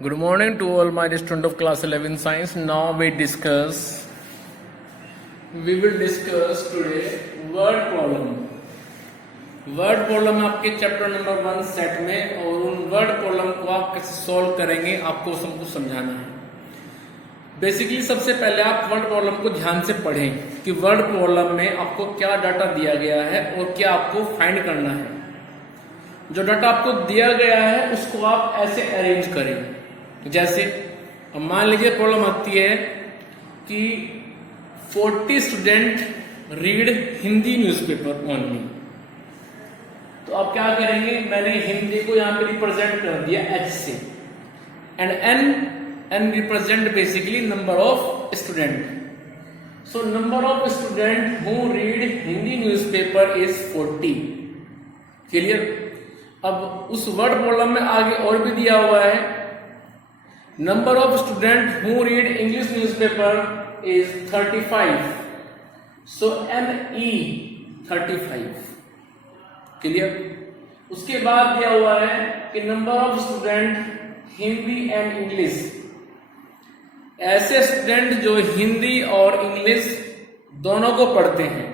Good morning to all my students of class 11 science. Now we will discuss today word problem. Word problem आपके chapter number 1 set में, और उन word problem को आप कैसे solve करेंगे आपको सबको समझाना है। बेसिकली सबसे पहले आप वर्ड प्रॉब्लम को ध्यान से पढ़ें कि वर्ड प्रॉब्लम में आपको क्या डाटा दिया गया है और क्या आपको फाइंड करना है। जो डाटा आपको दिया गया है उसको आप ऐसे अरेंज करें। जैसे मान लीजिए प्रॉब्लम आती है कि 40 student read Hindi newspaper only, तो आप क्या करेंगे, मैंने हिंदी को यहां पे रिप्रेजेंट कर दिया H से, and N represent basically number of student. So number of student who read Hindi newspaper is 40। Clear. अब उस वर्ड प्रॉब्लम में आगे और भी दिया हुआ है, number of student who read English newspaper is 35। So NE 35। Clear. उसके बाद दिया हुआ है कि number of student Hindi and English, ऐसे स्टूडेंट जो हिंदी और इंग्लिश दोनों को पढ़ते हैं।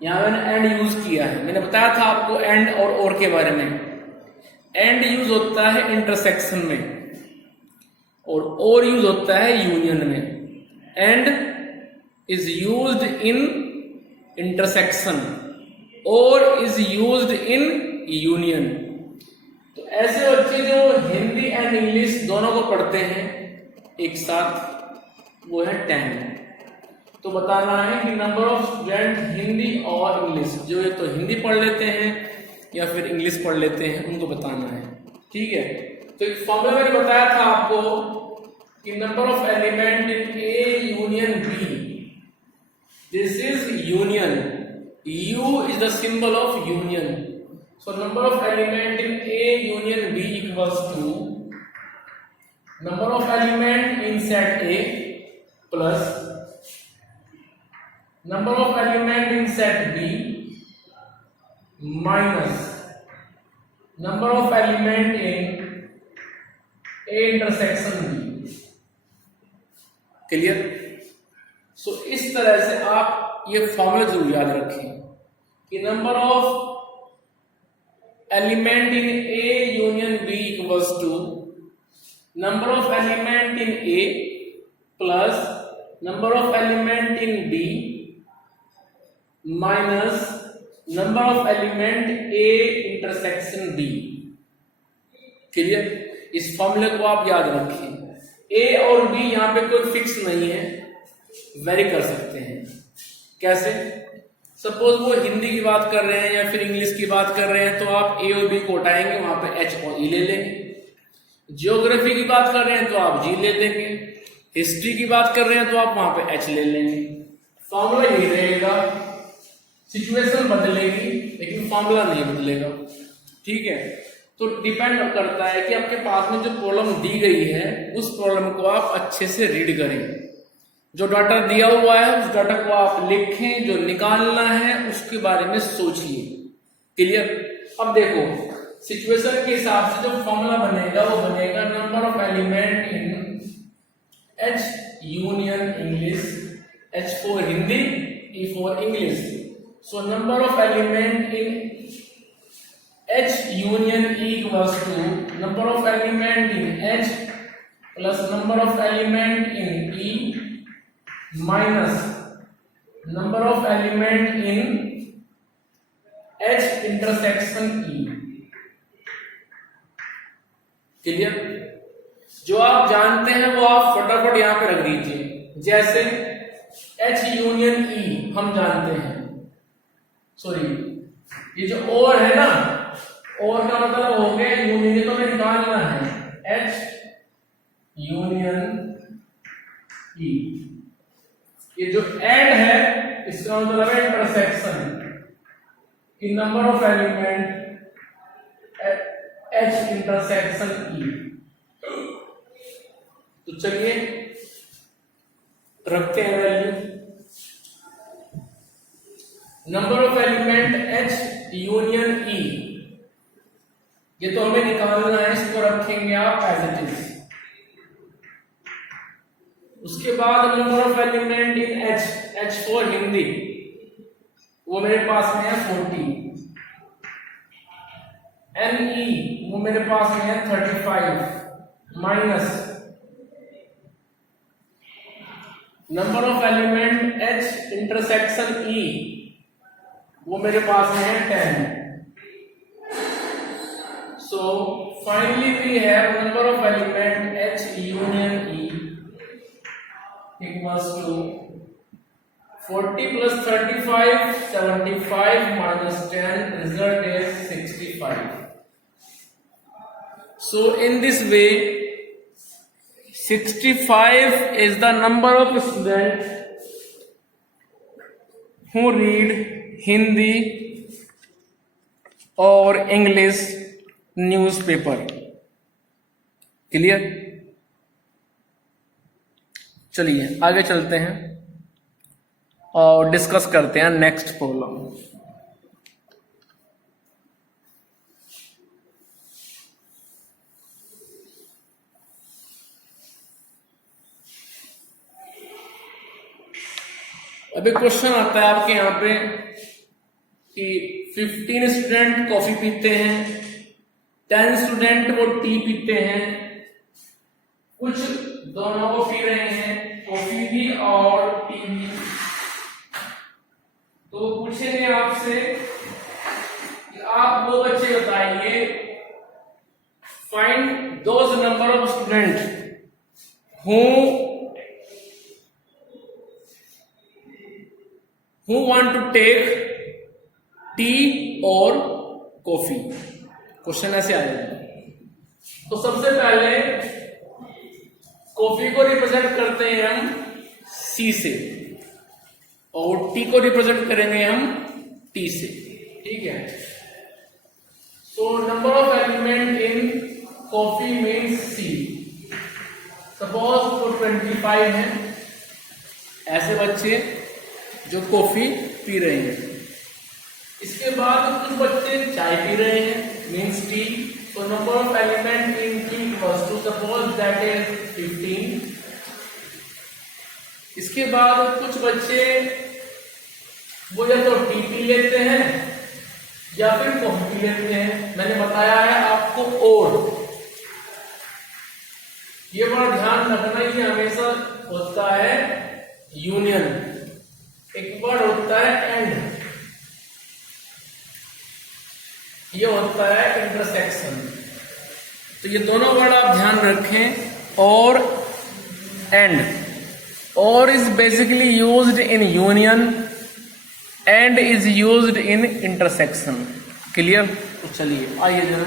यहां मैंने एंड यूज किया है, मैंने बताया था आपको एंड और के बारे में। एंड यूज होता है इंटरसेक्शन में और यूज होता है यूनियन में। And is used in intersection और इज यूज्ड इन यूनियन। तो ऐसे बच्चे जो हिंदी एंड इंग्लिश दोनों को पढ़ते हैं एक साथ, वो है 10। तो बताना है कि नंबर ऑफ स्टूडेंट हिंदी और इंग्लिश, जो ये तो हिंदी पढ़ लेते हैं या फिर इंग्लिश पढ़ लेते हैं, उनको बताना है। ठीक है। तो एक फॉर्मूला मैंने बताया था आपको कि number of element in A union B, this is union. U is the symbol of union. So number of element in A union B equals to number of element in set A plus number of element in set B minus number of element in A intersection B. Clear. So इस तरह से आप ये formula जरूर याद रखें कि number of element in A union B equals to number of element in A plus number of element in B minus number of element A intersection B. Clear. इस फॉर्मूले को आप याद रखें। ए और बी यहां पे कोई फिक्स नहीं है, वेरी कर सकते हैं। कैसे? सपोज वो हिंदी की बात कर रहे हैं या फिर इंग्लिश की बात कर रहे हैं, तो आप ए और बी को हटाएंगे, वहां पे H और E ले लेंगे। ज्योग्राफी की बात कर रहे हैं तो आप G ले लेंगे। हिस्ट्री की बात कर रहे हैं तो आप वहां पे H ले लेंगे। फॉर्मूला यही रहेगा, सिचुएशन बदलेगी लेकिन फॉर्मूला नहीं बदलेगा। ठीक है। तो डिपेंड करता है कि आपके पास में जो प्रॉब्लम दी गई है उस प्रॉब्लम को आप अच्छे से रीड करें। जो डाटा दिया हुआ है उस डाटा को आप लिखें, जो निकालना है उसके बारे में सोचिए। क्लियर। अब देखो सिचुएशन के हिसाब से जो फॉर्मूला बनेगा वो बनेगा number of element in H union English, H for Hindi, E for English. So number of element in H union E equals to number of element in H plus number of element in E minus number of element in H intersection E। Clear. जो आप जानते हैं वो आप फटाफट यहां पे रख दीजिए। जैसे H यूनियन E हम जानते हैं, सॉरी ये जो और है ना, और का मतलब हो गया यूनियन, तो हमें निकालना है H यूनियन E। ये जो एंड है इसका मतलब है इंटरसेक्शन की number of element H intersection E। तो चलिए रखते हैं value. Number of element H union E, ये तो हमें निकालना है, इसको रखेंगे आप एज इट इज। उसके बाद number of element in H, H for Hindi, वो मेरे पास में है 40। NE वो मेरे पास में है 35 minus number of element H intersection E, वो मेरे पास में है 10। So finally we have number of element H union E equals to 40 plus 35, 75 minus 10, result is 65. So in this way 65 is the number of students who read Hindi or English newspaper. Clear? चलिए आगे चलते हैं और discuss करते हैं next problem. अभी question आता है आपके यहां पे कि 15 स्टूडेंट कॉफी पीते हैं, 10 स्टूडेंट वो टी पीते हैं, कुछ दोनों को पी रहे हैं, कॉफी भी और टी भी। तो पूछेंगे आपसे कि आप वो बच्चे बताइए, find those number of student who want to take T और कॉफी। क्वेश्चन ऐसे आ जाएगा। तो सबसे पहले कॉफी को रिप्रेजेंट करते हैं हम सी से और टी को रिप्रेजेंट करेंगे हम टी से। ठीक है, तो number of element in coffee means C. Suppose वो 25 है ऐसे बच्चे जो कॉफी पी रहे हैं। इसके बाद कुछ बच्चे चाय पी रहे हैं मीन्स टी, तो number of element in T equals to suppose that is 15। इसके बाद कुछ बच्चे वो या तो टी पी लेते हैं या फिर कॉफी पी लेते हैं। मैंने बताया है आपको और ये बड़ा ध्यान रखना, ये हमेशा होता है यूनियन, एक वर्ड होता है एंड, ये होता है इंटरसेक्शन। तो ये दोनों वर्ड आप ध्यान रखें। और एंड, और is basically used in union, and is used in intersection. Clear? तो चलिए आइए जरा,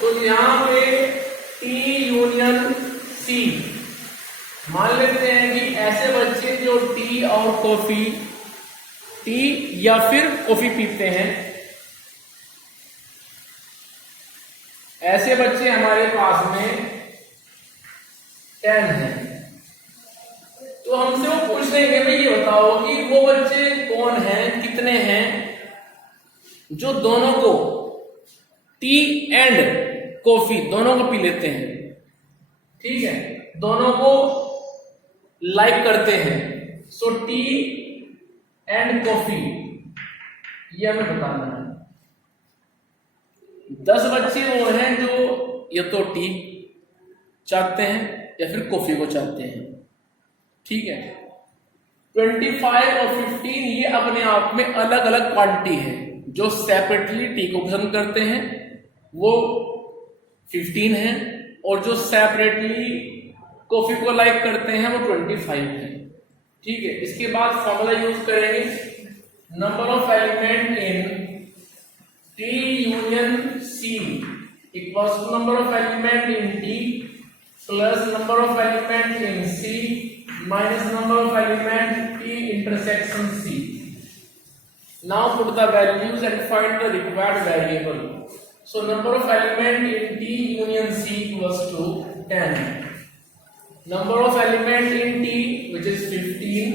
तो यहां पे टी यूनियन सी मान लेते हैं कि ऐसे बच्चे जो टी और कॉफी, टी या फिर कॉफी पीते हैं, ऐसे बच्चे हमारे पास में 10 हैं। तो हमसे वो पूछ रहे हैं, ये बताओ कि वो बच्चे कौन हैं, कितने हैं जो दोनों को टी एंड कॉफी दोनों को पी लेते हैं। ठीक है, दोनों को लाइक करते हैं। सो टी एंड कॉफी ये हमें बताना है। 10 बच्चे वो हैं जो या तो टी चाहते हैं या फिर कॉफी को चाहते हैं। ठीक है, 25 और 15 ये अपने आप में अलग अलग क्वांटिटी है। जो सेपरेटली टी को पसंद करते हैं वो 15 है, और जो सेपरेटली कॉफी को लाइक करते हैं वो 25 है। ठीक है, इसके बाद फॉर्मूला यूज करेंगे, number of element in T union C equals to number of element in T plus number of element in C minus number of element T intersection C. Now put the values and find the required variable. So number of element in T union C equals to 10, number of element in T which is 15,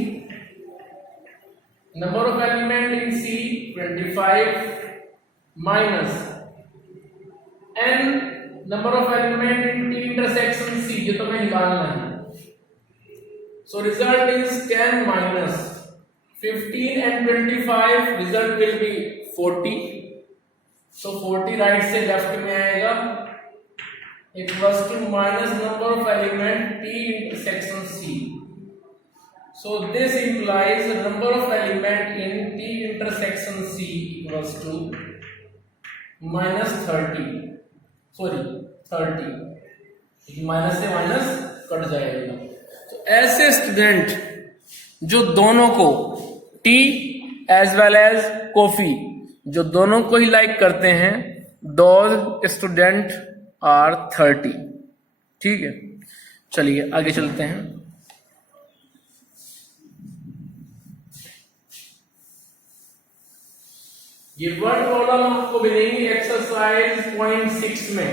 number of element in C 25 minus n number of element in T intersection C, ये तो मैं निकालना है। So result is 10 minus 15 and 25, result will be 40। So 40 right से left में आएगा, equals to minus number of element T intersection C. So this implies number of element in T intersection C equals to -30, sorry 30, minus से minus cut जाएगा। तो ऐसे student जो दोनों को T as well as coffee, जो दोनों को ही लाइक करते हैं, दोज स्टूडेंट आर 30। ठीक है, चलिए आगे चलते हैं। ये वर्ड प्रॉब्लम आपको मिलेंगी एक्सरसाइज 0.6 में।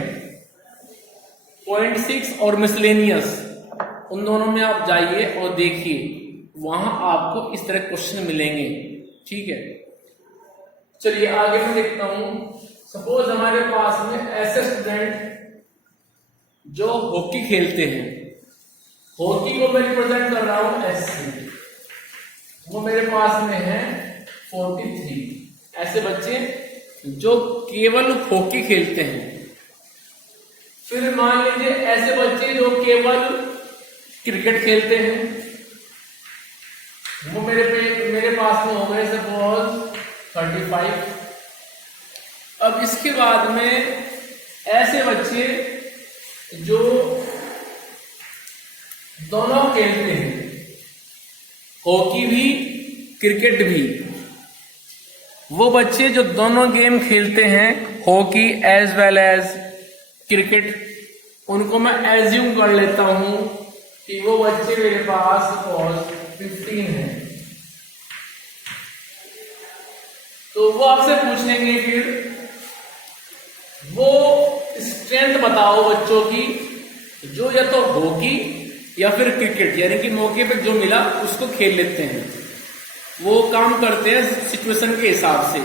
0.6 और मिसलेनियस, उन दोनों में आप जाइए और देखिए, वहां आपको इस तरह क्वेश्चन मिलेंगे। ठीक है, चलिए आगे मैं देखता हूं। सपोज हमारे पास में ऐसे स्टूडेंट जो हॉकी खेलते हैं, हॉकी को मैं रिप्रेजेंट कर रहा हूं एस से, वो मेरे पास में है 43। ऐसे बच्चे जो केवल हॉकी खेलते हैं। फिर मान लीजिए ऐसे बच्चे जो केवल क्रिकेट खेलते हैं, वो मेरे पास में हो गए सपोज 35। अब इसके बाद में ऐसे बच्चे जो दोनों खेलते हैं, हॉकी भी क्रिकेट भी, वो बच्चे जो दोनों गेम खेलते हैं, hockey as well as cricket, उनको मैं एज्यूम कर लेता हूं कि वो बच्चे मेरे पास 15 हैं। तो वो आपसे पूछेंगे फिर वो स्ट्रेंथ बताओ बच्चों की, जो या तो हॉकी या फिर क्रिकेट, यानी कि मौके पे जो मिला उसको खेल लेते हैं। वो काम करते हैं सिचुएशन के हिसाब से।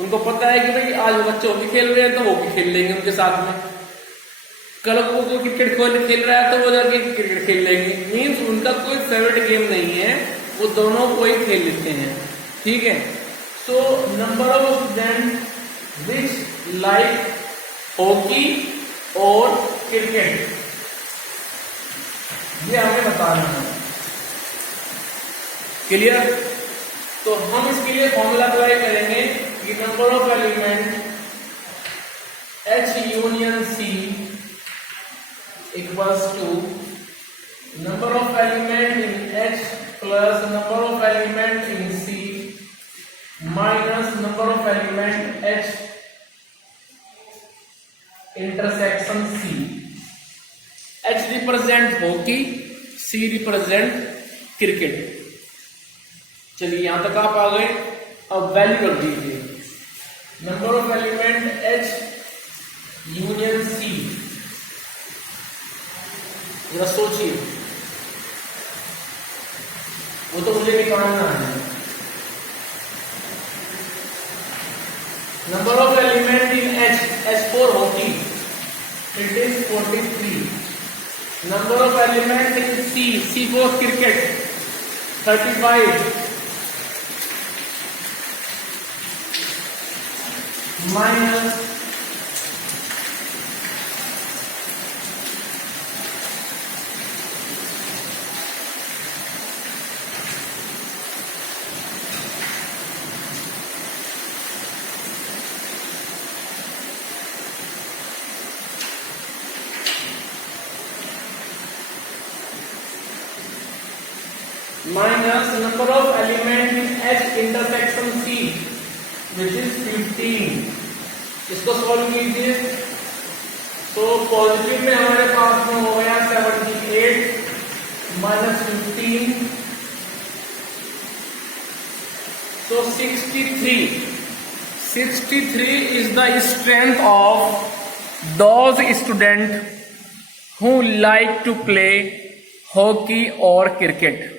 उनको पता है कि भाई आज बच्चे हॉकी खेल रहे हैं तो हॉकी खेल लेंगे उनके साथ में, कल वो जो क्रिकेट खेल रहा है तो वो जाके क्रिकेट खेल लेंगे। मीन्स उनका कोई फेवरेट गेम नहीं है, वो दोनों को ही खेल लेते हैं। ठीक है, सो number of student which like hockey और क्रिकेट, ये हमें बताना है। क्लियर? तो हम इसके लिए फॉर्मूला अप्लाई करेंगे कि number of element H union C equals to number of element in H plus number of element in C minus number of element H intersection C। H represent hockey, C represent cricket. चलिए यहां तक आप आ गए। अब value कर दीजिए, number of element H union C। जरा सोचिए, वो तो मुझे निकालना है। Number of element in H for hockey, it is 43। Number of element in C for cricket 35 minus number of element in H intersection C which is 15। इसको solve कीजिए तो पॉजिटिव में हमारे पास में हो गया 78 माइनस 15 तो 63। 63 is the strength of those students who like to play hockey और क्रिकेट।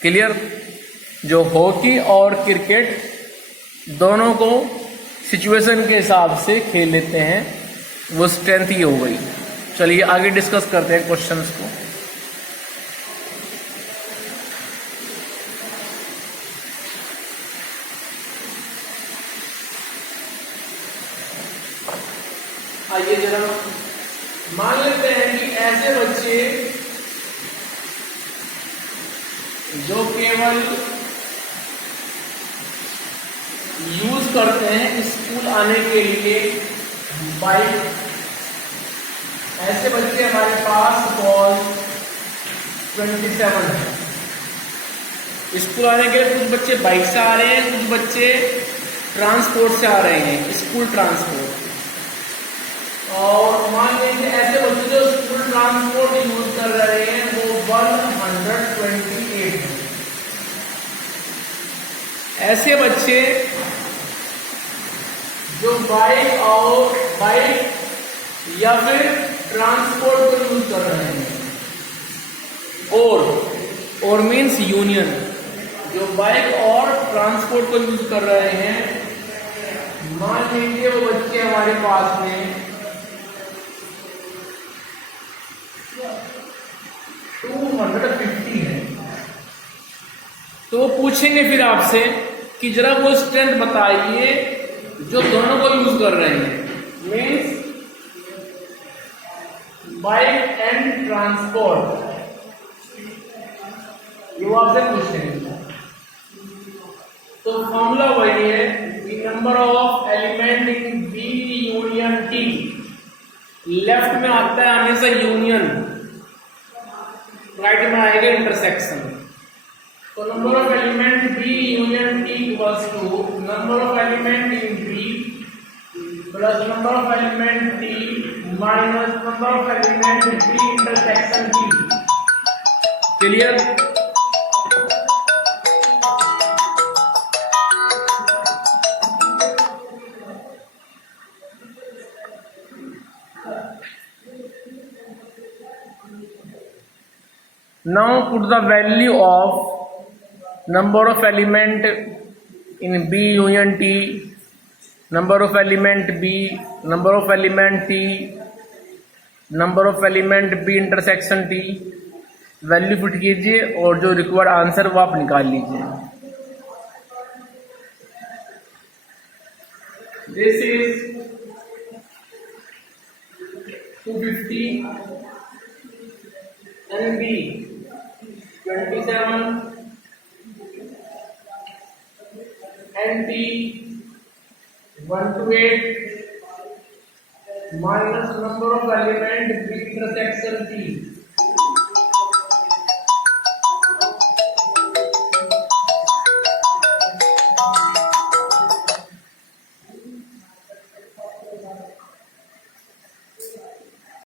क्लियर? जो हॉकी और क्रिकेट दोनों को सिचुएशन के हिसाब से खेल लेते हैं, वो स्ट्रेंथ ही हो गई। चलिए आगे डिस्कस करते हैं क्वेश्चंस को। आइए जरा मान लेते हैं कि ऐसे बच्चे जो केवल यूज करते हैं स्कूल आने के लिए बाइक, ऐसे बच्चे हमारे पास कॉल 27 है। स्कूल आने के लिए कुछ बच्चे बाइक से आ रहे हैं, कुछ बच्चे ट्रांसपोर्ट से आ रहे हैं, स्कूल ट्रांसपोर्ट। और मान लीजिए ऐसे बच्चे जो स्कूल ट्रांसपोर्ट यूज कर रहे हैं वो 128 है। ऐसे बच्चे जो बाइक या फिर ट्रांसपोर्ट को यूज कर रहे हैं, और मीन्स यूनियन, जो बाइक और ट्रांसपोर्ट को यूज कर रहे हैं, मान लीजिए वो बच्चे हमारे पास में 250 है। तो वो पूछेंगे फिर आपसे कि जरा वो स्ट्रेंथ बताइए जो दोनों को यूज कर रहे हैं, मीन्स बाइक एंड ट्रांसपोर्ट, ये वो आपसे पूछेंगे। तो फॉर्मूला वही है, the number of element in B union T, left में आता है हमेशा यूनियन, राइट में आएगा इंटरसेक्शन। तो number of element B union T equals to number of element in B plus number of element T minus number of element B intersection T. Clear? Now put the value of number of element in B union T, number of element B, number of element T, number of element B intersection T, value put कीजिए और जो required answer वो आप निकाल लीजिए। This is 250 and B 27 and T 128 minus number of element B intersection T